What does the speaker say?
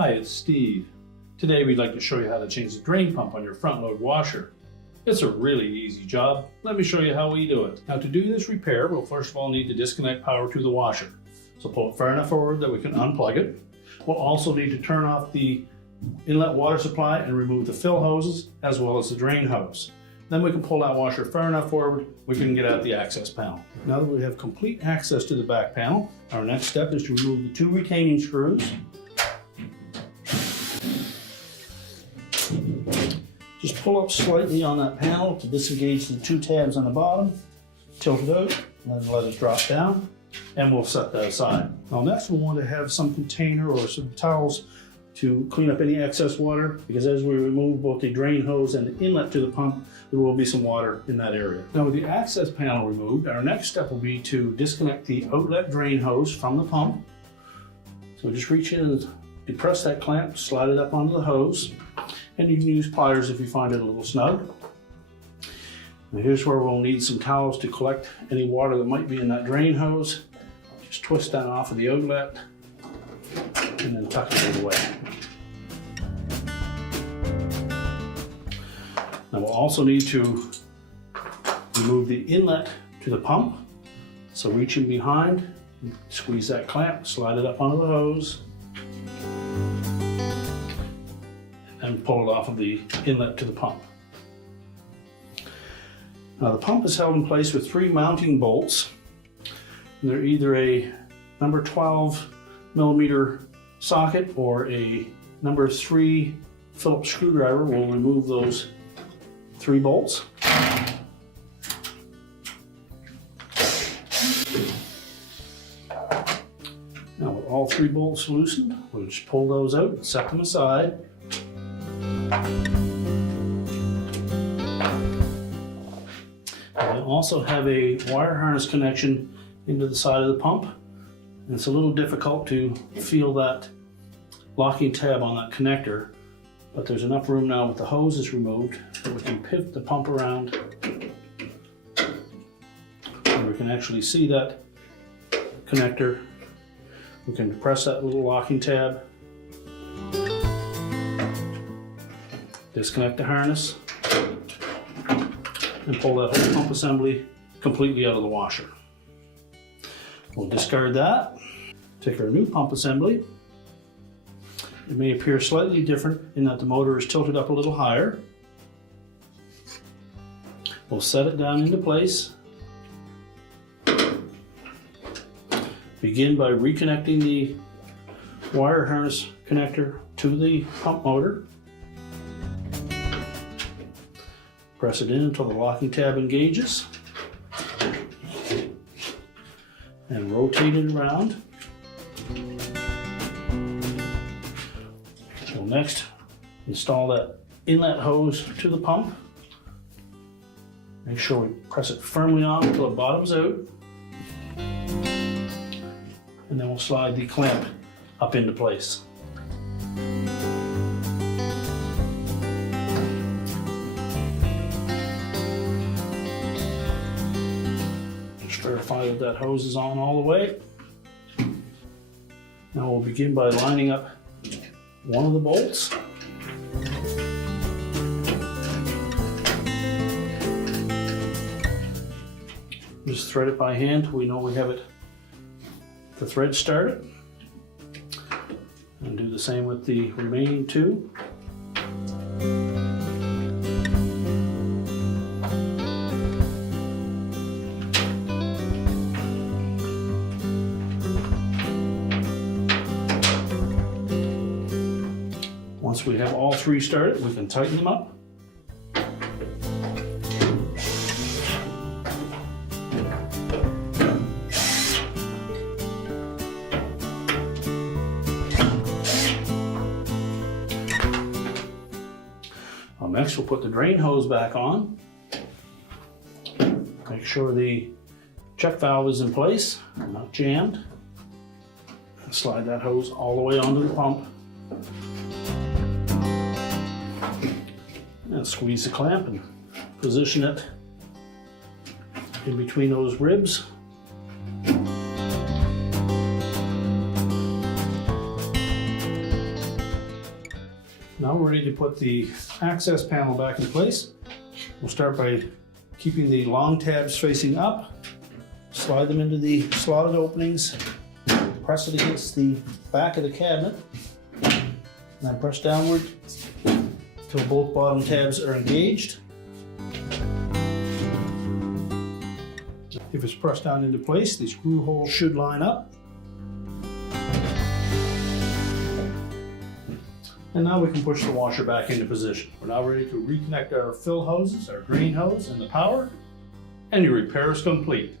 Hi, it's Steve. Today we'd like to show you how to change the drain pump on your front load washer. It's a really easy job. Let me show you how we do it. Now to do this repair, we'll first of all need to disconnect power to the washer. So pull it far enough forward that we can unplug it. We'll also need to turn off the inlet water supply and remove the fill hoses as well as the drain hose. Then we can pull that washer far enough forward, we can get out the access panel. Now that we have complete access to the back panel, our next step is to remove the 2 retaining screws. Just pull up slightly on that panel to disengage the 2 tabs on the bottom, tilt it out, and then let it drop down, and we'll set that aside. Now next we'll want to have some container or some towels to clean up any excess water, because as we remove both the drain hose and the inlet to the pump, there will be some water in that area. Now with the access panel removed, our next step will be to disconnect the outlet drain hose from the pump. So just reach in and depress that clamp, slide it up onto the hose, and you can use pliers if you find it a little snug. Now here's where we'll need some towels to collect any water that might be in that drain hose. Just twist that off of the outlet and then tuck it away. Now we'll also need to remove the inlet to the pump. So reach in behind, squeeze that clamp, slide it up onto the hose, and pull it off of the inlet to the pump. Now the pump is held in place with 3 mounting bolts. They're either a number 12 millimeter socket or a number 3 Phillips screwdriver. We'll remove those 3 bolts. Now with all 3 bolts loosened, we'll just pull those out and set them aside. We also have a wire harness connection into the side of the pump. And it's a little difficult to feel that locking tab on that connector, but there's enough room now with the hoses removed that we can pivot the pump around and we can actually see that connector. We can depress that little locking tab, disconnect the harness, and pull that whole pump assembly completely out of the washer. We'll discard that, take our new pump assembly. It may appear slightly different in that the motor is tilted up a little higher. We'll set it down into place. Begin by reconnecting the wire harness connector to the pump motor. Press it in until the locking tab engages. And rotate it around. We'll next install that inlet hose to the pump. Make sure we press it firmly on until it bottoms out. And then we'll slide the clamp up into place. Verify that that hose is on all the way. Now we'll begin by lining up one of the bolts. Just thread it by hand till we know we have it, the thread started. And do the same with the remaining 2. Once we have all 3 started, we can tighten them up. Next we'll put the drain hose back on. Make sure the check valve is in place and not jammed. And slide that hose all the way onto the pump. And squeeze the clamp and position it in between those ribs. we're ready to put the access panel back in place. We'll start by keeping the long tabs facing up, slide them into the slotted openings, press it against the back of the cabinet, and then press downward until both bottom tabs are engaged. If it's pressed down into place, the screw holes should line up. And now we can push the washer back into position. We're now ready to reconnect our fill hoses, our drain hose, and the power, and your repair is complete.